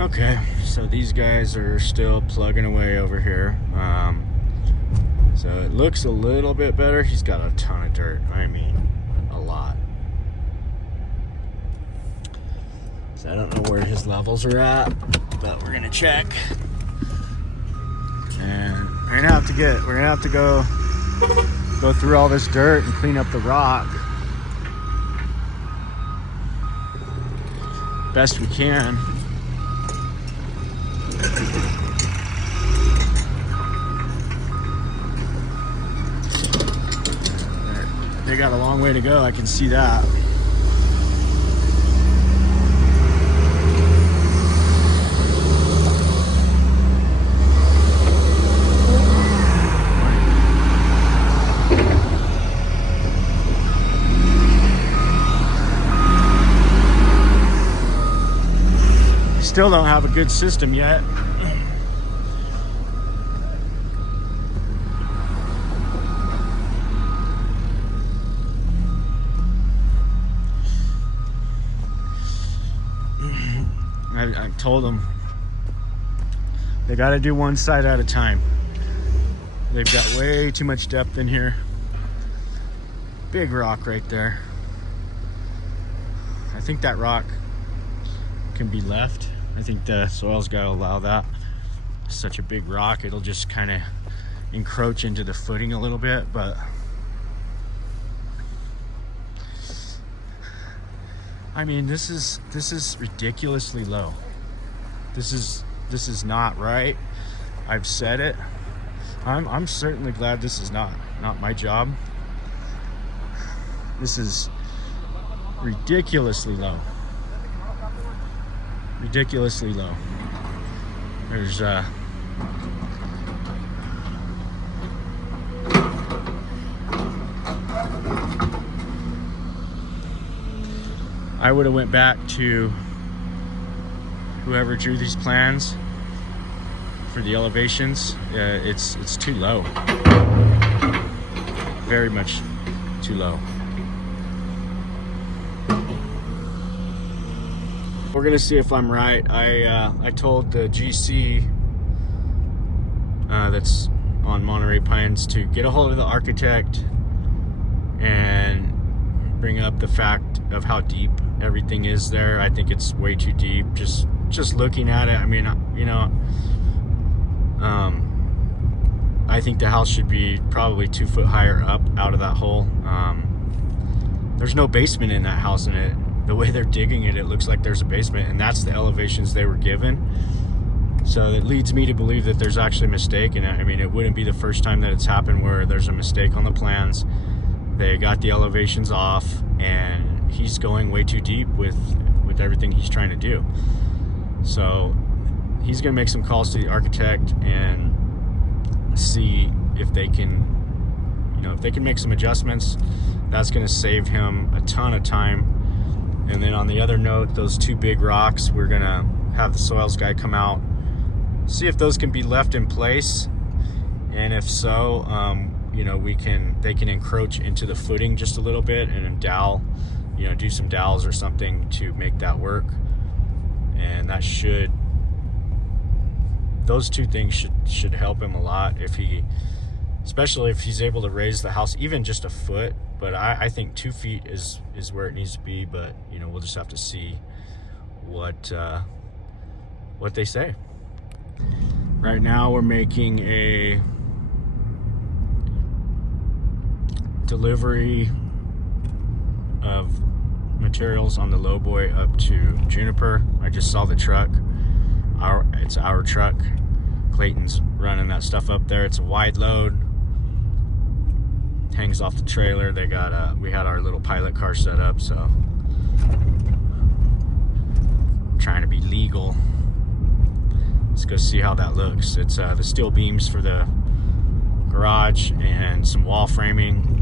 Okay, so these guys are still plugging away over here. So it looks a little bit better. He's got a ton of dirt. I mean, a lot. So I don't know where his levels are at, but we're gonna check. And we're gonna have to go through all this dirt and clean up the rock best we can. They got a long way to go, I can see that. Still don't have a good system yet. I told them they got to do one side at a time. They've got way too much depth in here. Big rock right there. I think that rock can be left. I think the soil's got to allow that. Such a big rock, it'll just kind of encroach into the footing a little bit, but I mean, this is ridiculously low. This is not right. I've said it. I'm certainly glad this is not my job. This is ridiculously low. Ridiculously low. There's I would have went back to whoever drew these plans for the elevations. It's too low. Very much too low. We're gonna see if I'm right. I told the GC that's on Monterey Pines to get a hold of the architect and bring up the fact of how deep everything is there. I think it's way too deep. Just looking at it, I mean, you know, I think the house should be probably 2 foot higher up out of that hole. There's no basement in that house, and the way they're digging it looks like there's a basement, and that's the elevations they were given. So it leads me to believe that there's actually a mistake, and I mean, it wouldn't be the first time that it's happened where there's a mistake on the plans. They got the elevations off, and he's going way too deep with everything he's trying to do. So he's gonna make some calls to the architect and see if they can, you know, if they can make some adjustments. That's gonna save him a ton of time. And then on the other note, those 2 big rocks, we're gonna have the soils guy come out, see if those can be left in place, and if so, you know, they can encroach into the footing just a little bit and dowel, you know, do some dowels or something to make that work. And that those 2 things should help him a lot, especially if he's able to raise the house even just a foot. But I think 2 feet is where it needs to be. But you know, we'll just have to see what they say. Right now we're making a delivery of materials on the lowboy up to Juniper. I just saw the truck. It's our truck. Clayton's running that stuff up there. It's a wide load. Hangs off the trailer. We had our little pilot car set up, so trying to be legal. Let's go see how that looks. It's the steel beams for the garage and some wall framing.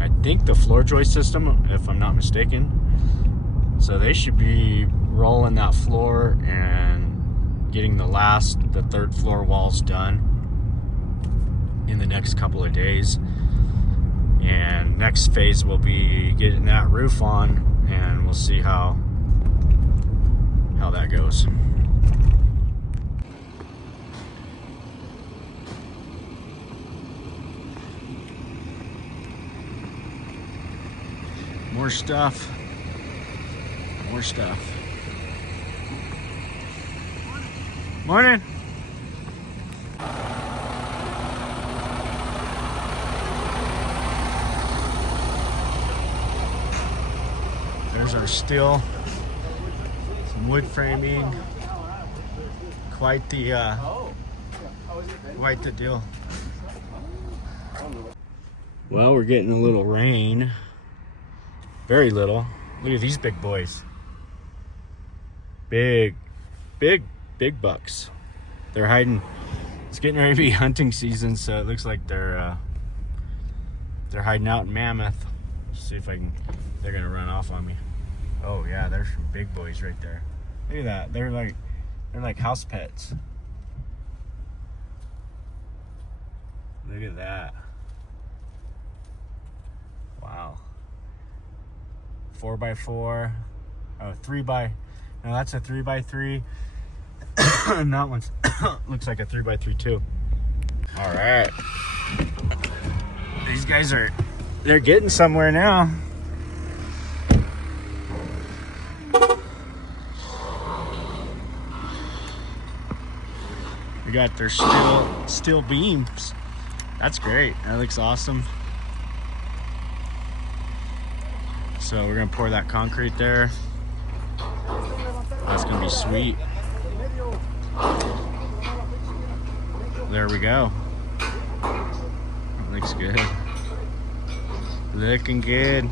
I think the floor joist system, if I'm not mistaken. So they should be rolling that floor and getting the 3rd floor walls done in the next couple of days. And next phase will be getting that roof on, and we'll see how that goes. More stuff. More stuff. Morning. There's our steel. Some wood framing. Quite the deal. Well, we're getting a little rain. Very little. Look at these big boys. Big bucks. They're hiding. It's getting ready to be hunting season, so it looks like they're hiding out in Mammoth. Let's see if I can. They're gonna run off on me. Oh yeah, there's some big boys right there. Look at that. They're like house pets. Look at that. Wow. 4x4. Oh, 3x. No, that's a 3x3. And that one's looks like a 3x3 too. All right. These guys they're getting somewhere now. We got their steel beams. That's great. That looks awesome. So we're gonna pour that concrete there. That's gonna be sweet. There we go. That looks good. Looking good.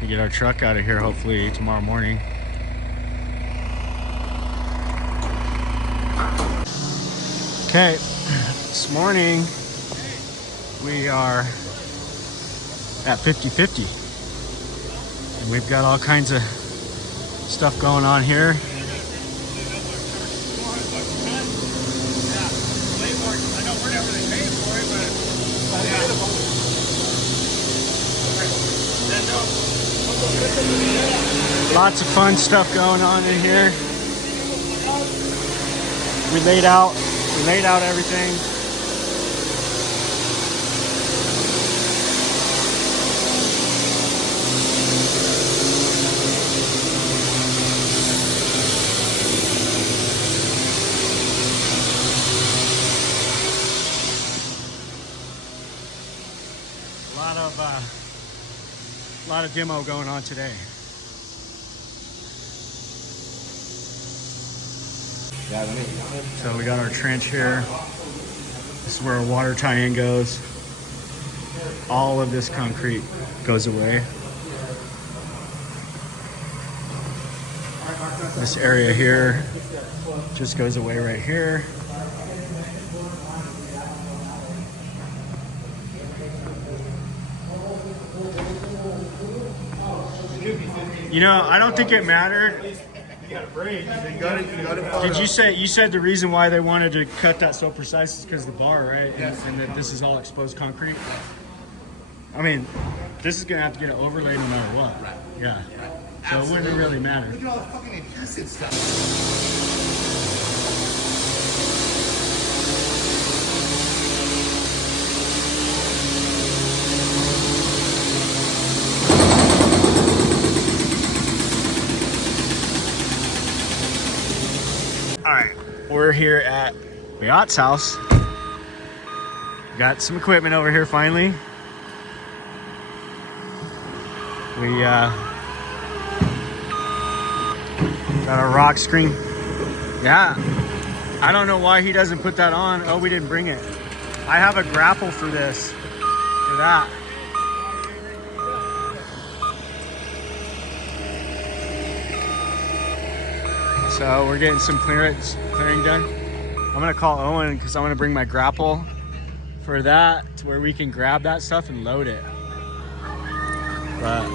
We get our truck out of here hopefully tomorrow morning. Okay, this morning we are at 50-50 and we've got all kinds of stuff going on here. Lots of fun stuff going on in here. We laid out everything. A lot of demo going on today. So we got our trench here. This is where our water tie-in goes. All of this concrete goes away. This area here just goes away right here. You know, I don't think it mattered. You said the reason why they wanted to cut that so precise is because of the bar, right? Yes. And that this is all exposed concrete. I mean, this is gonna have to get an overlay no matter what. Right. Yeah. So it wouldn't really matter. Look at all the fucking adhesive stuff. We're here at Yacht's house. Got some equipment over here finally. We got our rock screen. Yeah, I don't know why he doesn't put that on. Oh, we didn't bring it. I have a grapple for this, for that. So we're getting some clearing done. I'm gonna call Owen because I'm gonna bring my grapple for that to where we can grab that stuff and load it. But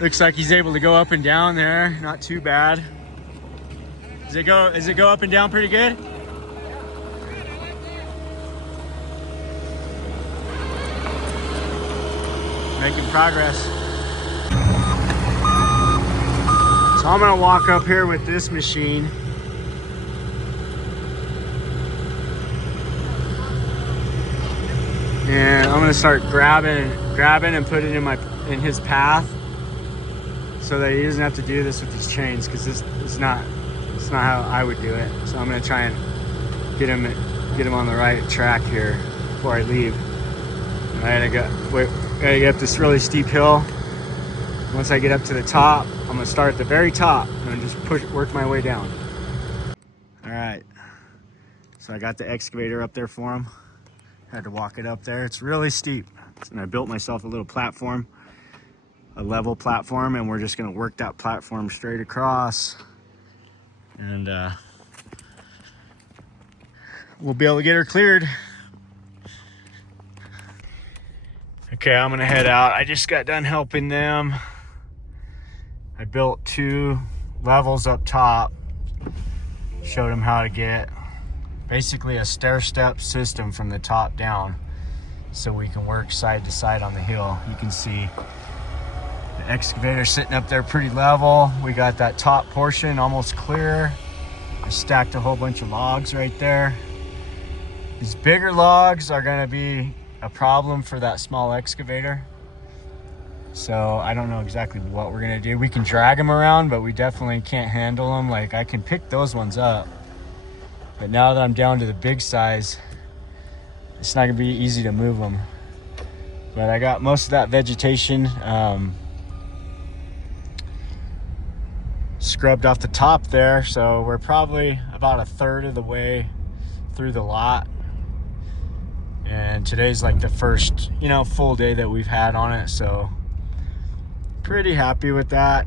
looks like he's able to go up and down there, not too bad. Does it go up and down pretty good? Making progress. So I'm gonna walk up here with this machine. And I'm gonna start grabbing and put it in his path, so that he doesn't have to do this with these chains, because this is not how I would do it. So I'm gonna try and get him on the right track here before I leave. All right, I gotta get up this really steep hill. Once I get up to the top, I'm gonna start at the very top and just work my way down. All right, so I got the excavator up there for him. Had to walk it up there. It's really steep. And I built myself a little platform, a level platform, and we're just gonna work that platform straight across. And we'll be able to get her cleared. Okay, I'm gonna head out. I just got done helping them. I built 2 levels up top. Showed them how to get basically a stair-step system from the top down, so we can work side to side on the hill. You can see the excavator sitting up there pretty level. We got that top portion almost clear. I stacked a whole bunch of logs right there. These bigger logs are gonna be a problem for that small excavator. So I don't know exactly what we're gonna do. We can drag them around, but we definitely can't handle them. Like, I can pick those ones up, but now that I'm down to the big size, it's not gonna be easy to move them. But I got most of that vegetation scrubbed off the top there, so we're probably about 1/3 of the way through the lot. And today's like the first, full day that we've had on it, so pretty happy with that.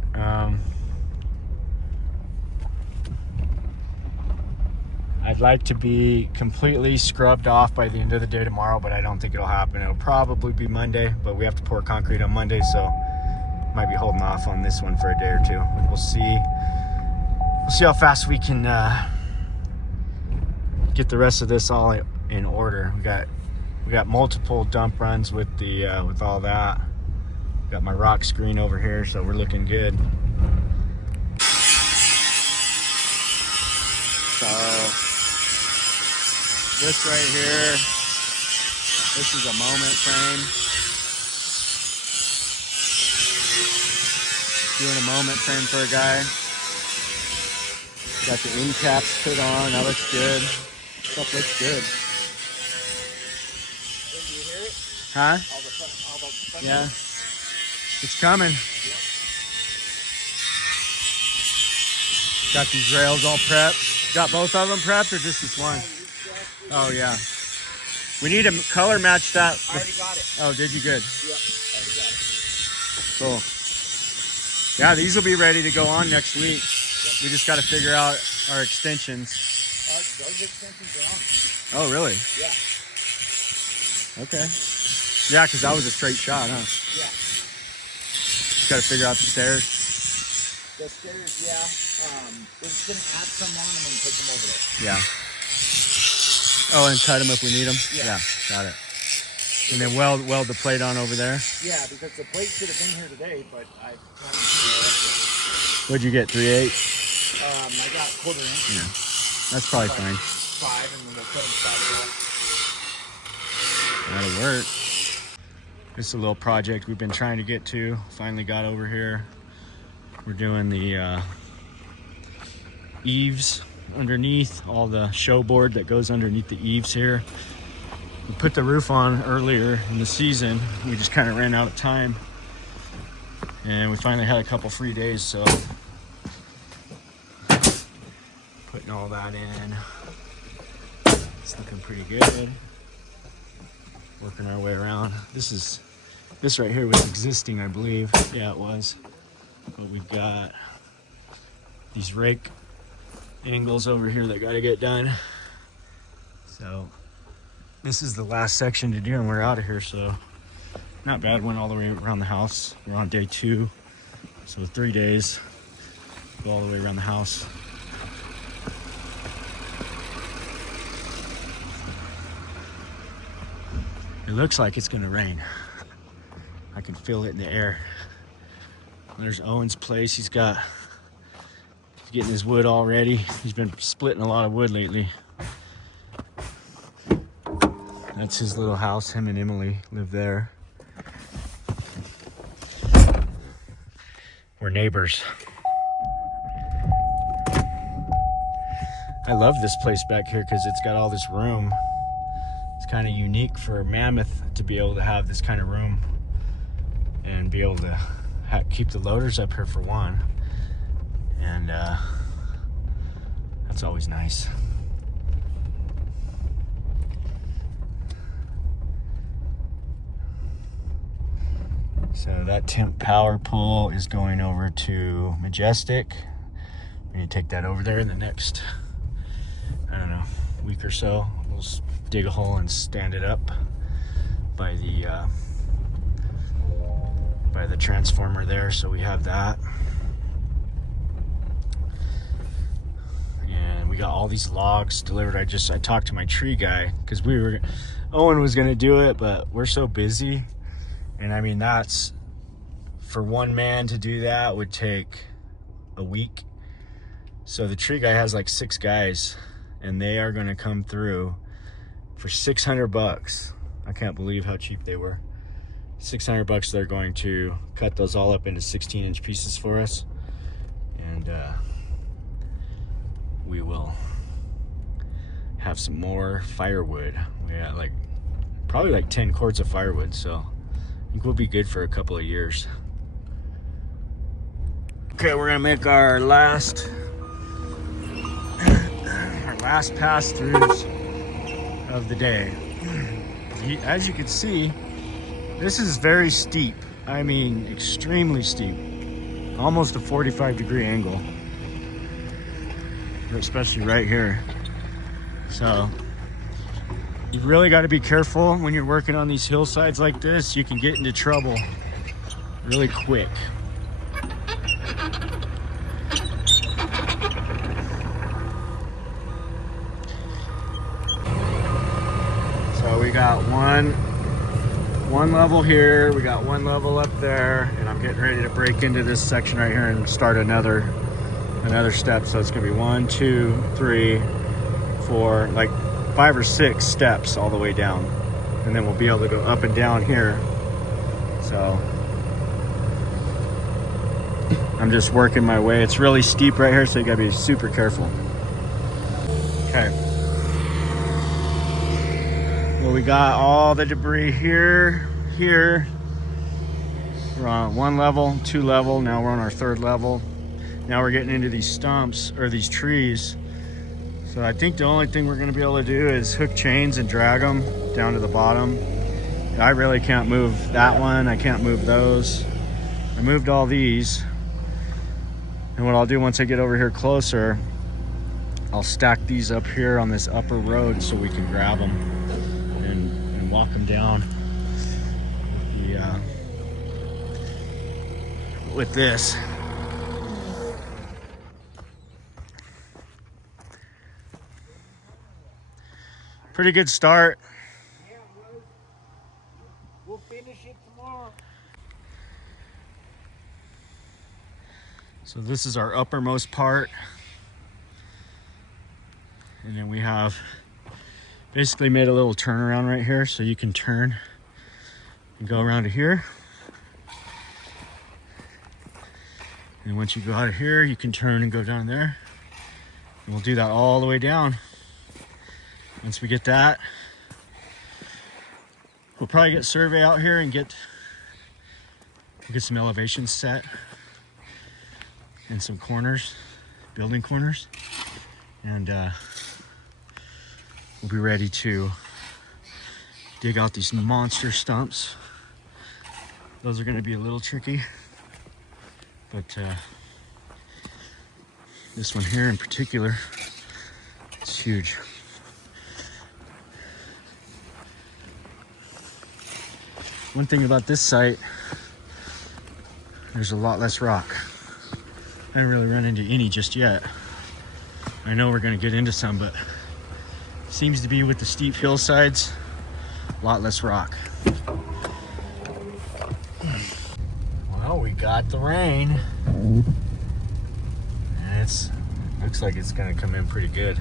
I'd like to be completely scrubbed off by the end of the day tomorrow, but I don't think it'll happen. It'll probably be Monday, but we have to pour concrete on Monday, so might be holding off on this one for a day or two. We'll see. We'll see how fast we can get the rest of this all in order. We got multiple dump runs with all that. Got my rock screen over here, so we're looking good. So this right here, this is a moment frame. Doing a moment frame for a guy. Got the end caps put on. That looks good. Stuff looks good. Did you hear it? Huh? All the Yeah. It's coming. Yep. Got these rails all prepped. Got both of them prepped, or just this one? Oh yeah. We need to color match that. I already got it. Oh, did you? Good. Yep, already got it. Cool. Yeah, these will be ready to go on next week. Yep. We just got to figure out our extensions. Those extensions are on. Oh, really? Yeah. Okay. Yeah, because that was a straight shot, huh? Yeah. Just got to figure out the stairs. The stairs, yeah. We're just going to add some on them and put them over there. Yeah. Oh, and cut them if we need them? Yeah. Got it. And then weld the plate on over there? Yeah, because the plate should have been here today, but I What'd you get, 3/8? I got 1/4 inch. Yeah. That's probably fine. 5, and then we'll put them side That'll work. This is a little project we've been trying to get to. Finally got over here. We're doing the eaves underneath, all the show board that goes underneath the eaves here. We put the roof on earlier in the season. We just kind of ran out of time. And we finally had a couple free days, so putting all that in. It's looking pretty good. Working our way around. This right here was existing, I believe. Yeah, it was. But we've got these rake angles over here that got to get done. So this is the last section to do, and we're out of here. So not bad. Went all the way around the house. We're on day 2, so 3 days. Go all the way around the house. It looks like it's gonna rain. I can feel it in the air. There's Owen's place. He's getting his wood all ready. He's been splitting a lot of wood lately. That's his little house. Him and Emily live there. We're neighbors. I love this place back here because it's got all this room. It's kind of unique for Mammoth to be able to have this kind of room and be able to keep the loaders up here for one. And that's always nice. So that temp power pole is going over to Majestic. We need to take that over there in the next, I don't know, week or so. We'll dig a hole and stand it up by the transformer there, so we have that. And we got all these logs delivered. I talked to my tree guy because Owen was gonna do it, but we're so busy. And I mean, that's, for one man to do that would take a week. So the tree guy has like 6 guys, and they are gonna come through for $600. I can't believe how cheap they were. $600. They're going to cut those all up into 16-inch pieces for us, and we will have some more firewood. We got probably like 10 cords of firewood, so I think we'll be good for a couple of years. Okay, we're gonna make our last pass-throughs of the day. As you can see, this is very steep. I mean, extremely steep. Almost a 45-degree angle, especially right here. So you really got to be careful when you're working on these hillsides like this. You can get into trouble really quick. So we got one level here, we got one level up there, and I'm getting ready to break into this section right here and start another step. So it's gonna be 1, 2, 3, 4, like 5 or 6 steps all the way down, and then we'll be able to go up and down here. So I'm just working my way. It's really steep right here, so you gotta be super careful. Okay. Well, we got all the debris here. We're on 1 level, 2 level. Now we're on our 3rd level. Now we're getting into these stumps, or these trees. So I think the only thing we're gonna be able to do is hook chains and drag them down to the bottom. I really can't move that one. I can't move those. I moved all these. And what I'll do once I get over here closer, I'll stack these up here on this upper road so we can grab them and walk them down with this. Pretty good start. Yeah, we'll finish it tomorrow. So this is our uppermost part. And then we have basically made a little turnaround right here, so you can turn and go around to here. And once you go out of here, you can turn and go down there. And we'll do that all the way down. Once we get that, we'll probably get survey out here and get some elevations set and some corners, building corners, and we'll be ready to dig out these monster stumps. Those are going to be a little tricky, but this one here in particular, it's huge. One thing about this site, there's a lot less rock. I haven't really run into any just yet. I know we're gonna get into some, but seems to be with the steep hillsides, a lot less rock. Well, we got the rain. And it looks like it's gonna come in pretty good.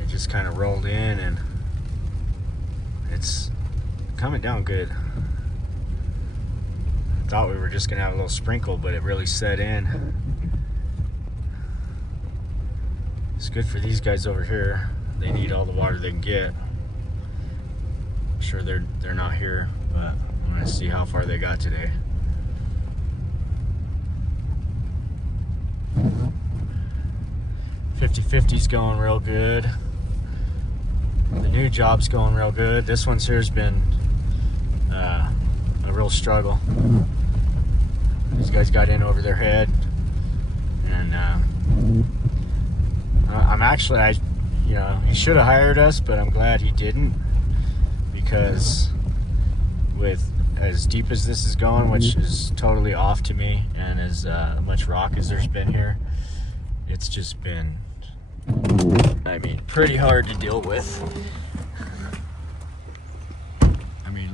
It just kind of rolled in and It's coming down good. Thought we were just gonna have a little sprinkle, but it really set in. It's good for these guys over here. They need all the water they can get. I'm sure they're not here, but I'm gonna see how far they got today. .50's going real good. The new job's going real good. This one's here's been a real struggle. These guys got in over their head, and I'm actually, he should have hired us, but I'm glad he didn't, because with as deep as this is going, which is totally off to me, and as much rock as there's been here, it's just been, pretty hard to deal with.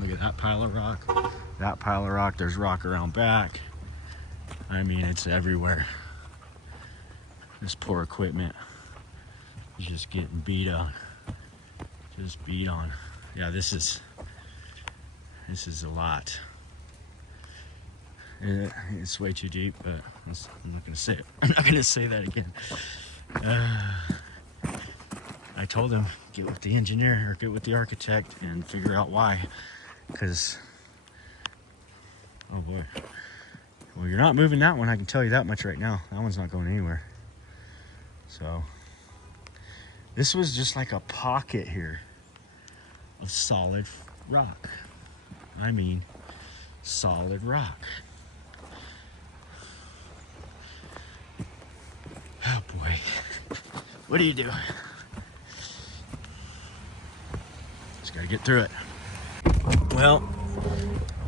Look at that pile of rock. That pile of rock, there's rock around back. It's everywhere. This poor equipment is just getting beat on. Just beat on. Yeah, this is a lot. It's way too deep, but I'm not gonna say it. I'm not gonna say that again. I told him, get with the engineer or get with the architect and figure out why. Because, oh boy. Well, you're not moving that one, I can tell you that much right now. That one's not going anywhere. So, this was just like a pocket here of solid rock. Solid rock. Oh boy. What do you do? Just gotta get through it. Well,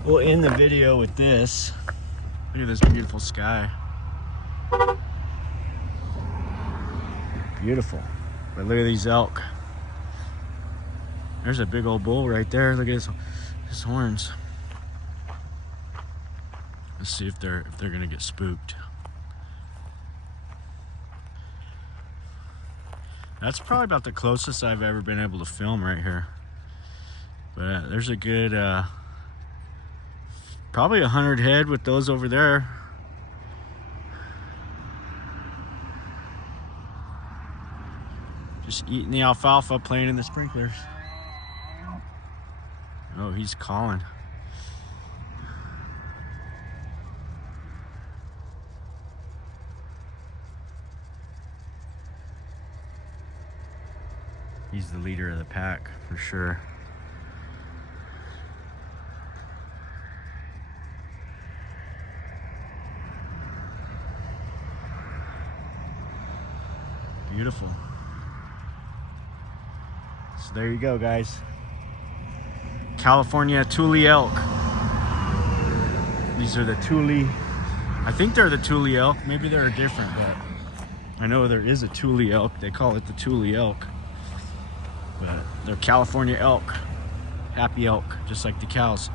we'll end the video with this. Look at this beautiful sky. Beautiful. But look at these elk. There's a big old bull right there. Look at his horns. Let's see if they're gonna get spooked. That's probably about the closest I've ever been able to film right here. But there's a good, probably 100 head with those over there. Just eating the alfalfa, playing in the sprinklers. Oh, he's calling. He's the leader of the pack for sure. Beautiful. So there you go, guys. California Thule elk. These are the Thule. I think they're the Thule elk. Maybe they're different, but I know there is a Thule elk. They call it the Thule elk. But they're California elk. Happy elk, just like the cows.